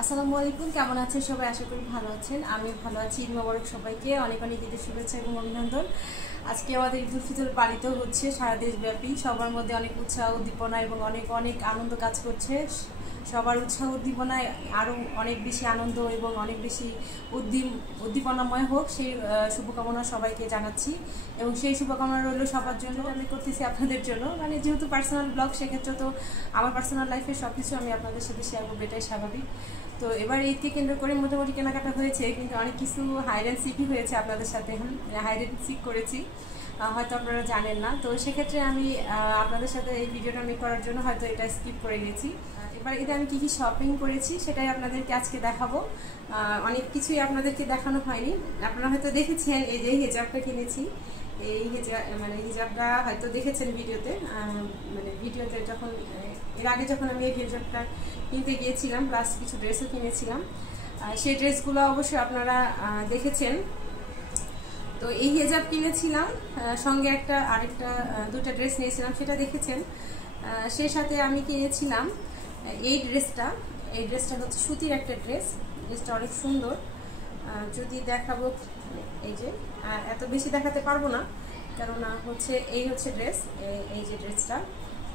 আসসালামু আলাইকুম, কেমন আছেন সবাই? আশা করি ভালো আছেন। আমি ভালো আছি। ঈদ মোবারক সবাইকে, অনেক অনেক ঈদের শুভেচ্ছা এবং অভিনন্দন। আজকে আমাদের ঈদুল ফিতর পালিত হচ্ছে সারা দেশব্যাপী। সবার মধ্যে অনেক উৎসাহ উদ্দীপনা এবং অনেক অনেক আনন্দ কাজ করছে। সবার উৎসাহ উদ্দীপনায় আরও অনেক বেশি আনন্দ এবং অনেক বেশি উদ্দীপনাময় হোক, সেই শুভকামনা সবাইকে জানাচ্ছি। এবং সেই শুভকামনা রইল সবার জন্য। আমি করতেছি আপনাদের জন্য, মানে যেহেতু পার্সোনাল ব্লগ, সেক্ষেত্রে তো আমার পার্সোনাল লাইফের সব কিছু আমি আপনাদের সাথে শেয়ার করবো, এটাই স্বাভাবিক। তো এবার ঈদকে কেন্দ্র করে মোটামুটি কেনাকাটা হয়েছে, কিন্তু অনেক কিছু হাইড অ্যান্ড সিকই হয়েছে আপনাদের সাথে। হাইড অ্যান্ড সিক করেছি, হয়তো আপনারা জানেন না। তো সেক্ষেত্রে আমি আপনাদের সাথে এই ভিডিওটা মেক করার জন্য হয়তো এটা স্কিপ করে গেছি। এবার ঈদে আমি কী কী শপিং করেছি সেটাই আপনাদেরকে আজকে দেখাবো। অনেক কিছুই আপনাদেরকে দেখানো হয়নি, আপনারা হয়তো দেখেছেন। এই যে হিজাবটা কিনেছি, এই হিজাবটা হয়তো দেখেছেন ভিডিওতে। মানে ভিডিওতে যখন এর আগে যখন আমি এই হিজাবটা কিনতে গিয়েছিলাম, প্লাস কিছু ড্রেসও কিনেছিলাম, সেই ড্রেসগুলো অবশ্যই আপনারা দেখেছেন। তো এই হিজাব কিনেছিলাম, সঙ্গে দুটা ড্রেস নিয়েছিলাম, সেটা দেখেছেন। সেই সাথে আমি কিনেছিলাম এই ড্রেসটা হচ্ছে সুতির একটা ড্রেসটা অনেক সুন্দর। যদি দেখাবো, এই যে এত বেশি দেখাতে পারবো না, কেননা এই হচ্ছে ড্রেস। এই যে ড্রেসটা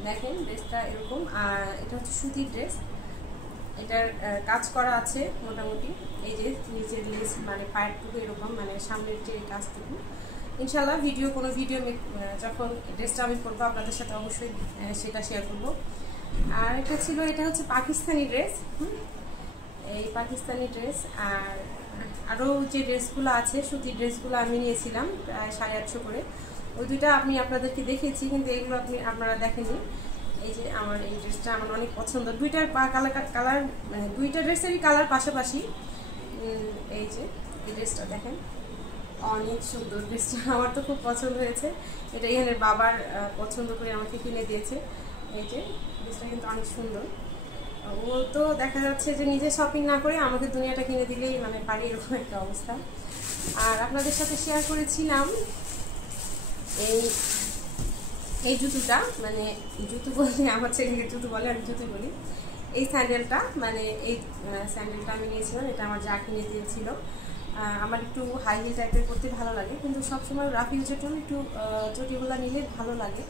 দেখেন, ড্রেসটা এরকম। আর এটা হচ্ছে সুতির ড্রেস, এটার কাজ করা আছে মোটামুটি। এই যে নিচের লেস, মানে পায়েরটুকু এরকম, মানে সামনের যে কাজটুকু। ইনশাল্লাহ কোনো ভিডিও যখন ড্রেসটা আমি করবো আপনাদের সাথে অবশ্যই সেটা শেয়ার করবো। আর এটা হচ্ছে পাকিস্তানি ড্রেস। এই পাকিস্তানি ড্রেস। আর আরও যে ড্রেসগুলো আছে, সুতির ড্রেসগুলো আমি নিয়েছিলাম প্রায় 850 করে। ওই দুইটা আমি আপনাদেরকে দেখিয়েছি, কিন্তু এইগুলো আপনারা দেখেননি। এই যে আমার এই ড্রেসটা আমার অনেক পছন্দ। কালার মানে দুইটা ড্রেসেরই কালার পাশাপাশি। এই যে এই ড্রেসটা দেখেন, অনেক সুন্দর ড্রেসটা, আমার তো খুব পছন্দ হয়েছে। এটা এখানে বাবার পছন্দ করে আমাকে কিনে দিয়েছে। এই যে ড্রেসটা কিন্তু অনেক সুন্দর। ও তো দেখা যাচ্ছে যে নিজে শপিং না করে আমাকে দুনিয়াটা কিনে দিলেই মানে পারি, এরকম একটা অবস্থা। আর আপনাদের সাথে শেয়ার করেছিলাম এই জুতোটা, মানে জুতো বলতে আমার ছেলেকে জুতো বলে, আমি জুতো বলি। এই স্যান্ডেলটা, মানে এই স্যান্ডেলটা আমি নিয়েছিলাম, এটা আমার যা কিনে দিয়েছিল। আমার একটু হাই হিল টাইপের করতে ভালো লাগে, কিন্তু সবসময় রাফ ইউজের জন্য একটু চটিগুলো নিলে ভালো লাগে।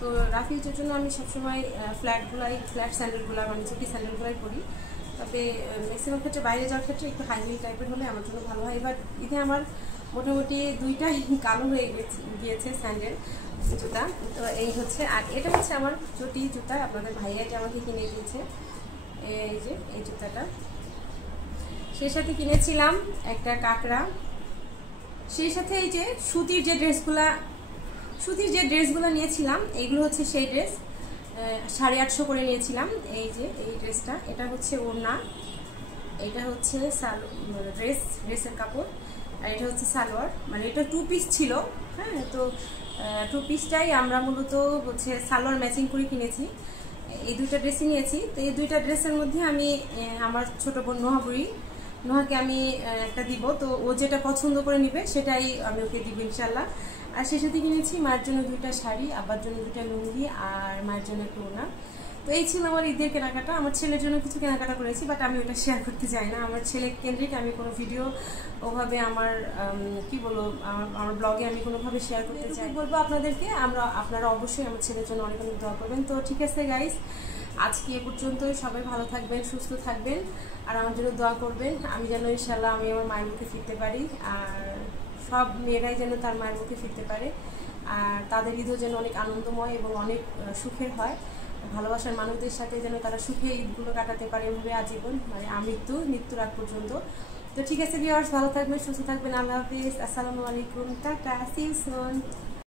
তো রাফ ইউজের জন্য আমি সবসময় ফ্ল্যাট স্যান্ডেলগুলো, মানে চটি স্যান্ডেলগুলাই পরি। তবে ম্যাক্সিমাম ক্ষেত্রে বাইরে যাওয়ার ক্ষেত্রে একটু হাই হিল টাইপের হলে আমার জন্য ভালো হয়। এবার ঈদে আমার মোটামুটি দুইটাই কালো হয়ে গিয়েছে স্যান্ডেল জুতা। তো এই হচ্ছে, আর এটা হচ্ছে আমার চটি জুতা, আপনাদের ভাইয়াটি আমাকে কিনে দিয়েছে। এই যে এই জুতাটা, সেই সাথে কিনেছিলাম একটা কাঁকড়া। সেই সাথে এই যে সুতির যে ড্রেসগুলো নিয়েছিলাম, এইগুলো হচ্ছে সেই ড্রেস। 850 করে নিয়েছিলাম। এই যে এই ড্রেসটা, এটা হচ্ছে ওড়না, এটা হচ্ছে ড্রেসের কাপড়, আর এটা হচ্ছে সালোয়ার। মানে এটা 2 পিস ছিল। হ্যাঁ, তো 2 পিসটাই আমরা মূলত সালোয়ার ম্যাচিং করে কিনেছি। এই দুইটা ড্রেসই নিয়েছি। তো এই দুইটা ড্রেসের মধ্যে আমি আমার ছোট বোন নোহাকে আমি একটা দিব। তো ও যেটা পছন্দ করে নিবে সেটাই আমি ওকে দিব ইনশাল্লাহ। আর সেই সাথে কিনেছি মায়ের জন্য 2টা শাড়ি, আব্বার জন্য 2টা লুঙ্গি, আর মায়ের জন্য একটা ওড়না। তো এই ছিল আমার ঈদের কেনাকাটা। আমার ছেলের জন্য কিছু কেনাকাটা করেছি, বাট আমি ওটা শেয়ার করতে চাই না। আমার ছেলে কেন্দ্রিক আমি কোনো ভিডিও ওভাবে আমার আমার ব্লগে আমি কোনোভাবে শেয়ার করতে চাই। বলবো আপনাদেরকে, আপনারা অবশ্যই আমার ছেলের জন্য অনেক অনেক দোয়া করবেন। তো ঠিক আছে গাইস, আজকে এ পর্যন্তই। সবাই ভালো থাকবেন, সুস্থ থাকবেন, আর আমার জন্য দোয়া করবেন। আমি যেন ইনশাল্লাহ আমি আমার মায়ের মুখে ফিরতে পারি, আর সব মেয়েরাই যেন তার মায়ের মুখে ফিরতে পারে, আর তাদের ঈদও যেন অনেক আনন্দময় এবং অনেক সুখের হয়। ভালোবাসার মানুষদের সাথে যেন তারা সুখে ঈদগুলো কাটাতে পারে, এভাবে আজীবন, মানে মৃত্যুর আগ পর্যন্ত। তো ঠিক আছে ভিউয়ার্স, ভালো থাকবেন, সুস্থ থাকবেন। আল্লাহ হাফিজ, আসসালামু আলাইকুম, টাটা, সি ইউ সুন।